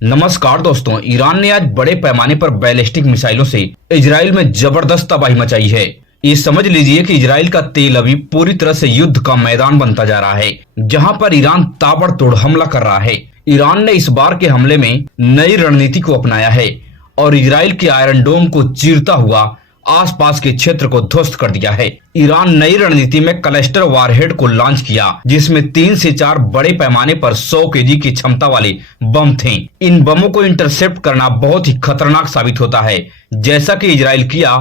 नमस्कार दोस्तों, ईरान ने आज बड़े पैमाने पर बैलिस्टिक मिसाइलों से इजराइल में जबरदस्त तबाही मचाई है। ये समझ लीजिए कि इजराइल का तेल अवीव पूरी तरह से युद्ध का मैदान बनता जा रहा है, जहां पर ईरान ताबड़तोड़ हमला कर रहा है। ईरान ने इस बार के हमले में नई रणनीति को अपनाया है और इजराइल के आयरन डोम को चीरता हुआ आसपास के क्षेत्र को ध्वस्त कर दिया है। ईरान नई रणनीति में क्लस्टर वारहेड को लॉन्च किया, जिसमें 3 से 4 बड़े पैमाने पर 100 केजी की क्षमता वाले बम थे। इन बमों को इंटरसेप्ट करना बहुत ही खतरनाक साबित होता है, जैसा कि इजराइल किया,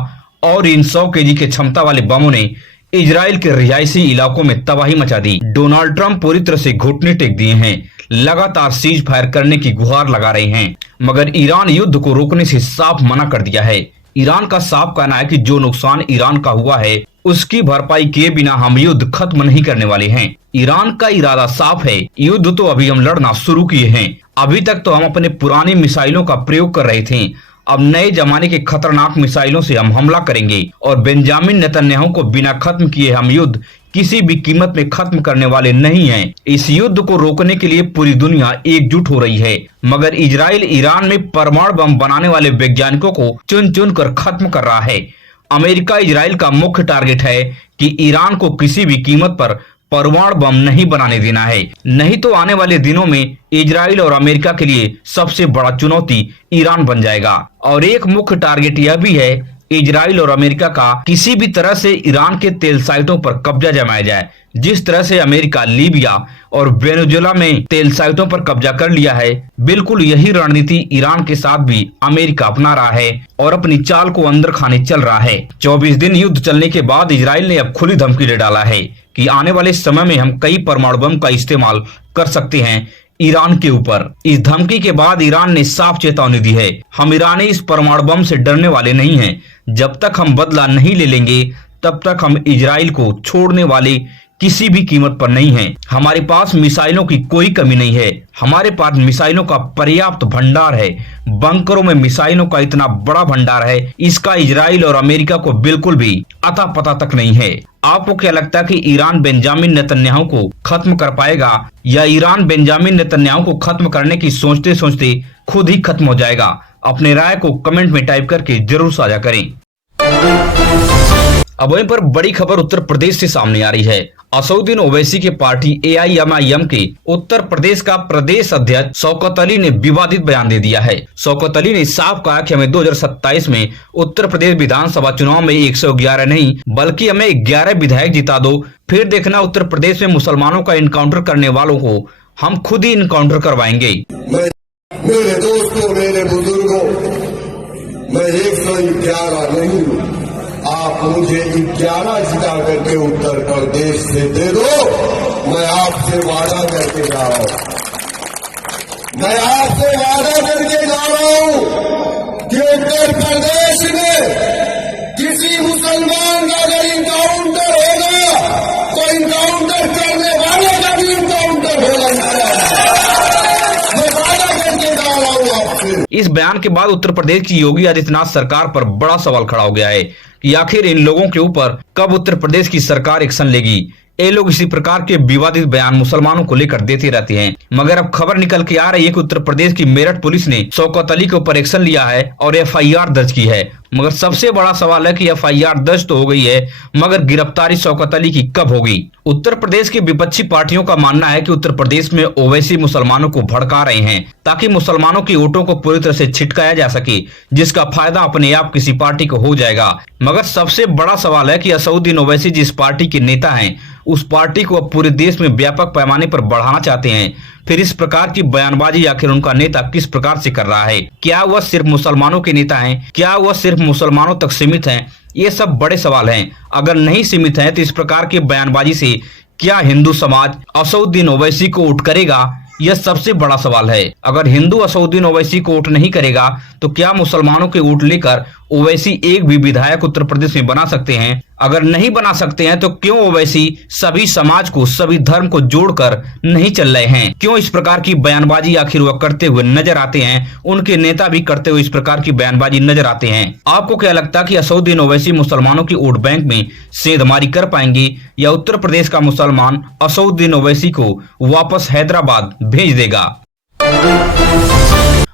और इन 100 केजी के क्षमता वाले बमों ने इजराइल के रिहायशी इलाकों में तबाही मचा दी। डोनाल्ड ट्रंप पूरी तरह से घुटने टेक दिए हैं, लगातार सीज फायर करने की गुहार लगा रहे हैं, मगर ईरान युद्ध को रोकने से साफ मना कर दिया है। ईरान का साफ कहना है कि जो नुकसान ईरान का हुआ है उसकी भरपाई किए बिना हम युद्ध खत्म नहीं करने वाले हैं। ईरान का इरादा साफ है, युद्ध तो अभी हम लड़ना शुरू किए हैं। अभी तक तो हम अपने पुरानी मिसाइलों का प्रयोग कर रहे थे, अब नए जमाने के खतरनाक मिसाइलों से हम हमला करेंगे और बेंजामिन नेतन्याहू को बिना खत्म किए हम युद्ध किसी भी कीमत में खत्म करने वाले नहीं हैं। इस युद्ध को रोकने के लिए पूरी दुनिया एकजुट हो रही है, मगर इजराइल ईरान में परमाणु बम बनाने वाले वैज्ञानिकों को चुन चुन कर खत्म कर रहा है। अमेरिका इजराइल का मुख्य टारगेट है कि ईरान को किसी भी कीमत पर परमाणु बम नहीं बनाने देना है, नहीं तो आने वाले दिनों में इजराइल और अमेरिका के लिए सबसे बड़ा चुनौती ईरान बन जाएगा। और एक मुख्य टारगेट यह भी है इजराइल और अमेरिका का किसी भी तरह से ईरान के तेल साइटों पर कब्जा जमाया जाए। जिस तरह से अमेरिका लीबिया और वेनेजुएला में तेल साइटों पर कब्जा कर लिया है, बिल्कुल यही रणनीति ईरान के साथ भी अमेरिका अपना रहा है और अपनी चाल को अंदर खाने चल रहा है। 24 दिन युद्ध चलने के बाद इजराइल ने अब खुली धमकी दे डाला है कि आने वाले समय में हम कई परमाणु बम का इस्तेमाल कर सकते हैं ईरान के ऊपर। इस धमकी के बाद ईरान ने साफ चेतावनी दी है, हम ईरानी इस परमाणु बम से डरने वाले नहीं हैं। जब तक हम बदला नहीं ले लेंगे तब तक हम इजराइल को छोड़ने वाले किसी भी कीमत पर नहीं हैं। हमारे पास मिसाइलों की कोई कमी नहीं है, हमारे पास मिसाइलों का पर्याप्त भंडार है। बंकरों में मिसाइलों का इतना बड़ा भंडार है, इसका इजराइल और अमेरिका को बिल्कुल भी अता पता तक नहीं है। आपको क्या लगता है कि ईरान बेंजामिन नेतन्याहू को खत्म कर पाएगा, या ईरान बेंजामिन नेतन्याहू को खत्म करने की सोचते सोचते खुद ही खत्म हो जाएगा? अपने राय को कमेंट में टाइप करके जरूर साझा करें। अब वहीं पर बड़ी खबर उत्तर प्रदेश से सामने आ रही है। असदुद्दीन ओवैसी के पार्टी AIMIM के उत्तर प्रदेश का प्रदेश अध्यक्ष शौकत अली ने विवादित बयान दे दिया है। शौकत अली ने साफ कहा कि हमें 2027 में उत्तर प्रदेश विधानसभा चुनाव में 111 नहीं बल्कि हमें 11 विधायक जिता दो, फिर देखना उत्तर प्रदेश में मुसलमानों का इनकाउंटर करने वालों को हम खुद ही इनकाउंटर करवाएंगे। मेरे दोस्तों, मेरे बुजुर्गों, मैं 111 नहीं, आप मुझे 11 जिता करके उत्तर प्रदेश से दे दो। मैं आपसे वादा करके जा रहा हूं, मैं आपसे वादा करके जा रहा हूं कि उत्तर प्रदेश में किसी मुसलमान का अगर इनकाउंटर होगा तो इनकाउंटर करने वाले का भी इनकाउंटर होगा। मैं वादा करके जा रहा हूं आपसे। इस बयान के बाद उत्तर प्रदेश की योगी आदित्यनाथ सरकार पर बड़ा सवाल खड़ा हो गया है कि आखिर इन लोगों के ऊपर कब उत्तर प्रदेश की सरकार एक्शन लेगी। ये लोग इसी प्रकार के विवादित बयान मुसलमानों को लेकर देते रहते हैं, मगर अब खबर निकल के आ रही है कि उत्तर प्रदेश की मेरठ पुलिस ने शौकत अली के ऊपर एक्शन लिया है और FIR दर्ज की है। मगर सबसे बड़ा सवाल है कि FIR दर्ज तो हो गई है, मगर गिरफ्तारी शौकत अली की कब होगी? उत्तर प्रदेश की विपक्षी पार्टियों का मानना है कि उत्तर प्रदेश में ओवैसी मुसलमानों को भड़का रहे हैं ताकि मुसलमानों की वोटों को पूरी तरह से छिटकाया जा सके, जिसका फायदा अपने आप किसी पार्टी को हो जाएगा। मगर सबसे बड़ा सवाल है कि असदुद्दीन ओवैसी जिस पार्टी के नेता हैं, उस पार्टी को अब पूरे देश में व्यापक पैमाने पर बढ़ाना चाहते हैं। फिर इस प्रकार की बयानबाजी आखिर उनका नेता किस प्रकार से कर रहा है? क्या वह सिर्फ मुसलमानों के नेता हैं? क्या वह सिर्फ मुसलमानों तक सीमित हैं? ये सब बड़े सवाल हैं। अगर नहीं सीमित हैं तो इस प्रकार की बयानबाजी से क्या हिंदू समाज असदुद्दीन ओवैसी को वोट करेगा? यह सबसे बड़ा सवाल है। अगर हिंदू असदुद्दीन ओवैसी को वोट नहीं करेगा तो क्या मुसलमानों के वोट लेकर ओवैसी एक भी विधायक उत्तर प्रदेश में बना सकते हैं? अगर नहीं बना सकते हैं तो क्यों ओवैसी सभी समाज को, सभी धर्म को जोड़कर नहीं चल रहे हैं? क्यों इस प्रकार की बयानबाजी आखिर वह करते हुए नजर आते हैं? उनके नेता भी करते हुए इस प्रकार की बयानबाजी नजर आते हैं। आपको क्या लगता है कि असदुद्दीन ओवैसी मुसलमानों की वोट बैंक में सेंधमारी कर पाएंगे, या उत्तर प्रदेश का मुसलमान असदुद्दीन ओवैसी को वापस हैदराबाद भेज देगा?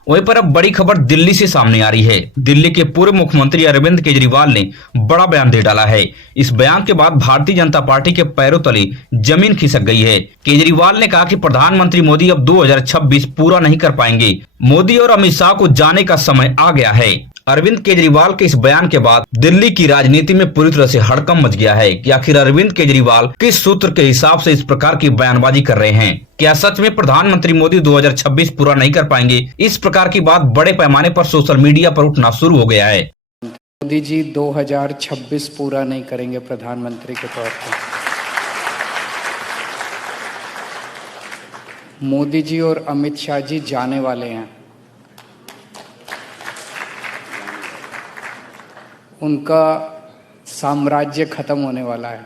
वहीं पर अब बड़ी खबर दिल्ली से सामने आ रही है। दिल्ली के पूर्व मुख्यमंत्री अरविंद केजरीवाल ने बड़ा बयान दे डाला है। इस बयान के बाद भारतीय जनता पार्टी के पैरों तले जमीन खिसक गई है। केजरीवाल ने कहा कि प्रधानमंत्री मोदी अब 2026 पूरा नहीं कर पाएंगे। मोदी और अमित शाह को जाने का समय आ गया है। अरविंद केजरीवाल के इस बयान के बाद दिल्ली की राजनीति में पूरी तरह से हड़कंप मच गया है कि आखिर अरविंद केजरीवाल किस सूत्र के हिसाब से इस प्रकार की बयानबाजी कर रहे हैं। क्या सच में प्रधानमंत्री मोदी 2026 पूरा नहीं कर पाएंगे? इस प्रकार की बात बड़े पैमाने पर सोशल मीडिया पर उठना शुरू हो गया है। मोदी जी 2026 पूरा नहीं करेंगे प्रधानमंत्री के तौर पर। मोदी जी और अमित शाह जी जाने वाले हैं। उनका साम्राज्य खत्म होने वाला है।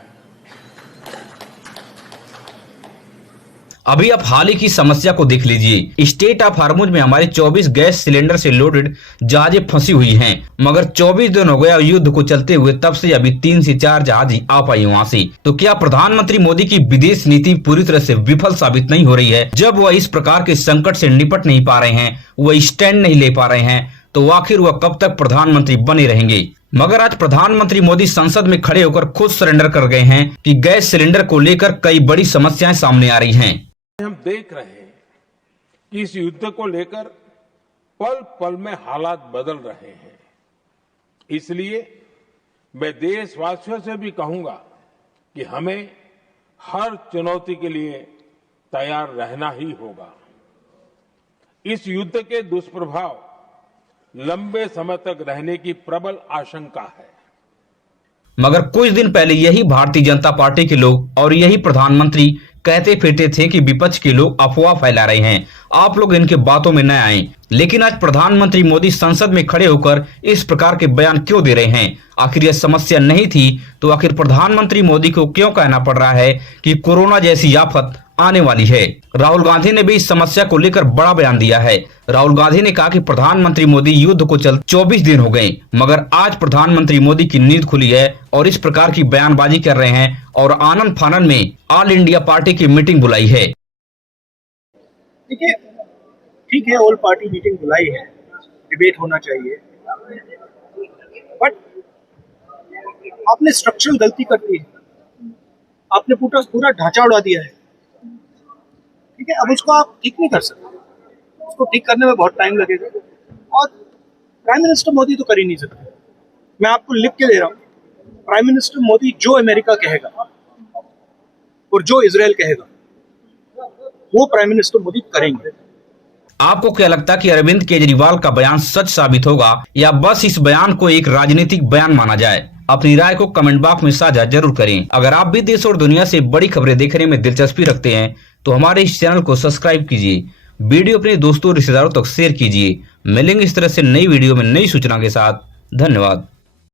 अभी आप हाल ही की समस्या को देख लीजिए। स्टेट ऑफ हार्मुज में हमारे 24 गैस सिलेंडर से लोडेड जहाजें फंसी हुई हैं, मगर 24 दिन हो गया युद्ध को चलते हुए, तब से अभी 3 से 4 जहाज ही आ पाई वहां से। तो क्या प्रधानमंत्री मोदी की विदेश नीति पूरी तरह से विफल साबित नहीं हो रही है? जब वह इस प्रकार के संकट से निपट नहीं पा रहे हैं, वह स्टैंड नहीं ले पा रहे हैं, तो आखिर वह कब तक प्रधानमंत्री बने रहेंगे? मगर आज प्रधानमंत्री मोदी संसद में खड़े होकर खुद सरेंडर कर गए हैं कि गैस सिलेंडर को लेकर कई बड़ी समस्याएं सामने आ रही हैं। हम देख रहे हैं कि इस युद्ध को लेकर पल पल में हालात बदल रहे हैं। इसलिए मैं देशवासियों से भी कहूंगा कि हमें हर चुनौती के लिए तैयार रहना ही होगा। इस युद्ध के दुष्प्रभाव लंबे समय तक रहने की प्रबल आशंका है। मगर कुछ दिन पहले यही भारतीय जनता पार्टी के लोग और यही प्रधानमंत्री कहते फिरते थे कि विपक्ष के लोग अफवाह फैला रहे हैं, आप लोग इनके बातों में न आएं। लेकिन आज प्रधानमंत्री मोदी संसद में खड़े होकर इस प्रकार के बयान क्यों दे रहे हैं? आखिर यह समस्या नहीं थी तो आखिर प्रधानमंत्री मोदी को क्यों कहना पड़ रहा है कि कोरोना जैसी आफत आने वाली है? राहुल गांधी ने भी इस समस्या को लेकर बड़ा बयान दिया है। राहुल गांधी ने कहा कि प्रधानमंत्री मोदी युद्ध को चल 24 दिन हो गए, मगर आज प्रधानमंत्री मोदी की नींद खुली है और इस प्रकार की बयानबाजी कर रहे हैं और आनंद फानन में ऑल इंडिया पार्टी की मीटिंग बुलाई है। देखिए, ठीक है, ऑल पार्टी मीटिंग बुलाई है, डिबेट होना चाहिए, बट आपने स्ट्रक्चरल गलती कर दी है। आपने पूरा ढांचा उड़ा दिया है। ठीक है, अब उसको आप ठीक नहीं कर सकते। उसको ठीक करने में बहुत टाइम लगेगा और प्राइम मिनिस्टर मोदी तो कर ही नहीं सकते। मैं आपको लिख के दे रहा हूँ, प्राइम मिनिस्टर मोदी जो अमेरिका कहेगा और जो इजराइल कहेगा वो प्राइम मिनिस्टर मोदी करेंगे। आपको क्या लगता है कि अरविंद केजरीवाल का बयान सच साबित होगा या बस इस बयान को एक राजनीतिक बयान माना जाए? अपनी राय को कमेंट बॉक्स में साझा जरूर करें। अगर आप भी देश और दुनिया से बड़ी खबरें देखने में दिलचस्पी रखते हैं तो हमारे इस चैनल को सब्सक्राइब कीजिए, वीडियो अपने दोस्तों और रिश्तेदारों तक शेयर कीजिए। मिलेंगे इस तरह से नई वीडियो में नई सूचना के साथ। धन्यवाद।